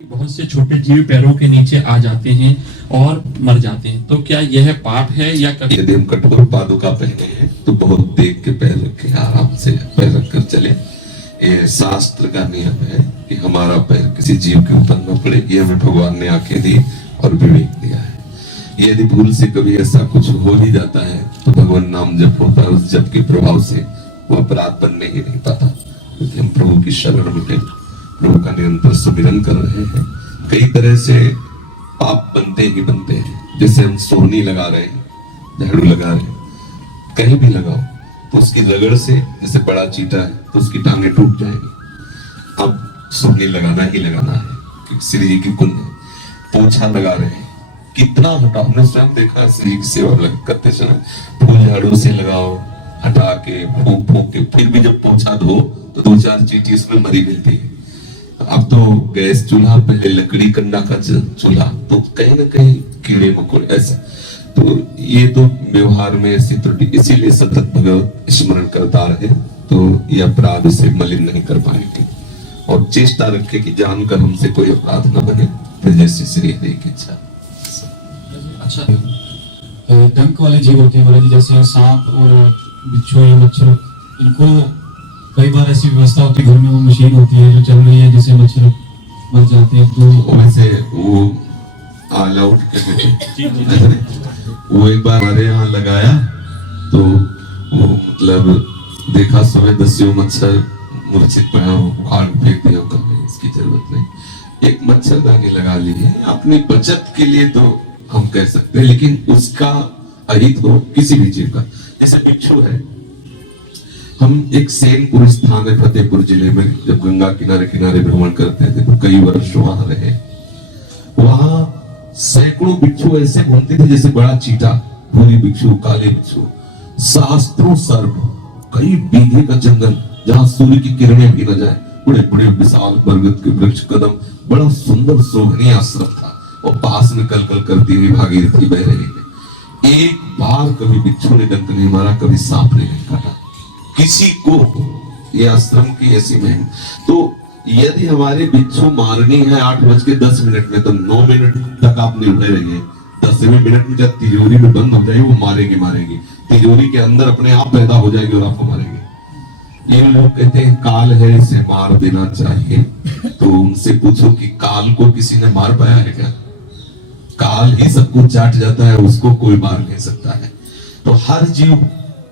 बहुत से छोटे जीव पैरों के नीचे आ जाते हैं और मर जाते हैं। तो क्या यह पाप है या कभी यदि हम कठोर पादुका पहने हैं तो बहुत देख के पैर रखें, आराम से पैर रखकर चले। ये शास्त्र का नियम है कि हमारा पैर किसी जीव के ऊपर न पड़े। ये हमें भगवान ने आंखें दी और विवेक दिया है। यदि भूल से कभी ऐसा कुछ हो ही जाता है तो भगवान नाम जप होता है, उस जप के प्रभाव से वो अपराध बनने ही नहीं पाता, क्योंकि हम प्रभु की शरण में हैं, प्रभु का निरंतर सुमिरन कर रहे हैं। कई तरह से पाप बनते ही बनते हैं। जैसे हम सोहनी लगा रहे हैं, झाड़ू लगा रहे हैं, कहीं भी लगाओ तो उसकी रगड़ से, जैसे बड़ा चीटा है तो उसकी टांगे टूट जाएगी। अब सोहनी लगाना ही लगाना है, श्री जी की कुंड है। पोछा लगा रहे हैं, कितना हटा, हमने स्वयं देखा श्री की सेवा करते समय फूल झाड़ू से लगाओ, हटा के फूक फूक के, फिर भी जब पोछा धो तो 2-4 चींटी इसमें मरी मिलती है। अब तो गैस चूल्हा, पहले लकड़ी कंडा का चूल्हा, तो कहीं ना कहीं कीड़े मकोड़े ऐसा। तो ये तो व्यवहार में ऐसी त्रुटि, इसीलिए सतत भगवत स्मरण करता रहे तो ये अपराध से मलिन नहीं कर पाएंगे। और चेष्टा रखे कि जानकर हमसे कोई अपराध न बने, फिर जैसे श्री हरि की इच्छा। अच्छा, डंक वाले जीव होते हैं महाराज जी, जैसे सांप और बिच्छू या मच्छर, इनको कई बार ऐसी व्यवस्था होती है घर में, वो मशीन होती है जो चल रही है जिससे मच्छर मर जाते हैं। तो वैसे वो ऑल आउट वो एक बार हमारे यहाँ लगाया तो वो मतलब देखा समय 10 मच्छर मूर्छित पड़ा, उखाड़ फेंक दिया, इसकी जरूरत नहीं। एक मच्छरदानी लगा लीजिए अपनी बचत के लिए, तो हम कह सकते हैं, लेकिन उसका अहित हो किसी भी जीव का। जैसे बिच्छू है, हम एक सेनपुर स्थान है फतेहपुर जिले में, जब गंगा किनारे किनारे भ्रमण करते थे तो कई वर्ष वहां रहे। वहां सैकड़ों बिच्छू ऐसे घूमते थे जैसे बड़ा चीटा, भूरी बिच्छू, काले बिच्छू, शास्त्रों सर्प, कई बीघे का जंगल जहां सूर्य की किरणें भी न जाए, बड़े बड़े विशाल बरगद के वृक्ष, कदम, बड़ा सुंदर सोहनी आश्रम था। और पास में कल कल करती हुई भागीरथी बह रही है। एक बार कभी बिच्छू ने डंक नहीं मारा, कभी सांप ने नहीं काटा किसी को। ये आश्रम की ऐसी महिमा। तो यदि हमारे बिच्छू मारनी है 8:10 में, तो 9 मिनट तक आप निर्भय रहिए। 10वें मिनट में जब तिजोरी में बंद हो जाएगी, वो मारेगी। तिजोरी के अंदर अपने आप पैदा हो जाएगी और आपको मारेंगे। ये लोग कहते हैं काल है, इसे मार देना चाहिए। तो उनसे पूछो कि काल को किसी ने मार पाया है क्या? काल ही सबको चाट जाता है, उसको कोई मार नहीं सकता है। तो हर जीव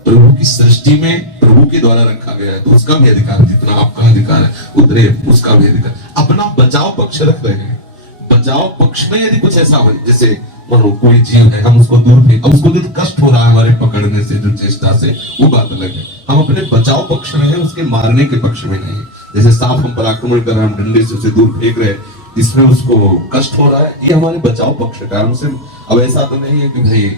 प्रभु की सृष्टि में प्रभु के द्वारा रखा गया है, तो उसका भी अधिकार, जितना आपका अधिकार है उतने उसका भी अधिकार। अपना बचाव पक्ष रख रहे हैं। बचाव पक्ष में यदि कुछ ऐसा हो, जैसे मानो कोई जीव है, हम उसको दूर फेंक, अब उसको जो कष्ट हो रहा है हमारे पकड़ने से, जो चेष्टा से, वो बात अलग है। हम अपने बचाव पक्ष में है, उसके मारने के पक्ष में नहीं। जैसे सांप हम पर आक्रमण कर रहे हैं, हम डंडे से उसे दूर फेंक रहे हैं, इसमें उसको कष्ट हो रहा है, ये हमारे बचाव पक्ष का है। हमसे अब ऐसा तो नहीं है कि भाई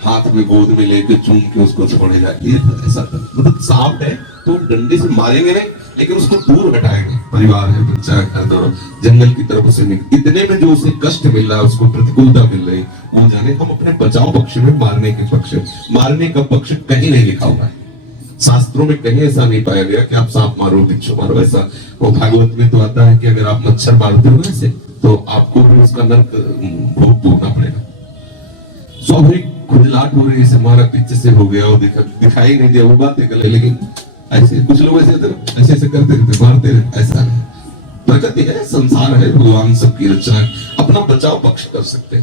हाथ में गोद में लेके चूम के उसको छोड़े जाए, ये ऐसा मतलब सांप है तो डंडे से मारेंगे नहीं, लेकिन उसको दूर हटाएंगे। परिवार है, बच्चा है, दोनों जंगल की तरफ उसे इतने में जो उसे कष्ट मिल रहा है, उसको प्रतिकूलता मिल रही, वो जाने। हम अपने बचाव पक्ष में, मारने के पक्ष, मारने का पक्ष कहीं नहीं लिखा हुआ है। शास्त्रों में कहीं ऐसा नहीं पाया गया कि आप सांप मारो, बिच्छू मारो, ऐसा। वो भागवत में तो आता है कि अगर आप मच्छर मारते हो ऐसे, तो आपको भी उसका नर्क भोग भोगना पड़ेगा। स्वाभाविक खुजलाहट हो रही है, हमारा पीछे से हो गया, और दिखाई नहीं दिया, वो बातें कर, लेकिन ऐसे कुछ लोग ऐसे करते रहते, मारते रहते, ऐसा नहीं। प्रकृति है, संसार है, भगवान सबकी रचना है, अपना बचाव पक्ष कर सकते हैं।